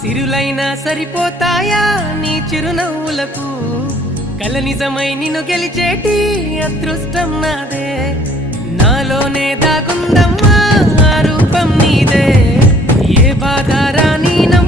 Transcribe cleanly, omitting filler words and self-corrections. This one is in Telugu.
సిరులైనా సరిపోతాయా నీ చిరునవ్వులకు కల నిజమై నిన్ను గెలిచేటి అదృష్టం నాదే నాలోనే దాగుందమ్మా ఆ రూపం నీదే ఏ బాధ రాని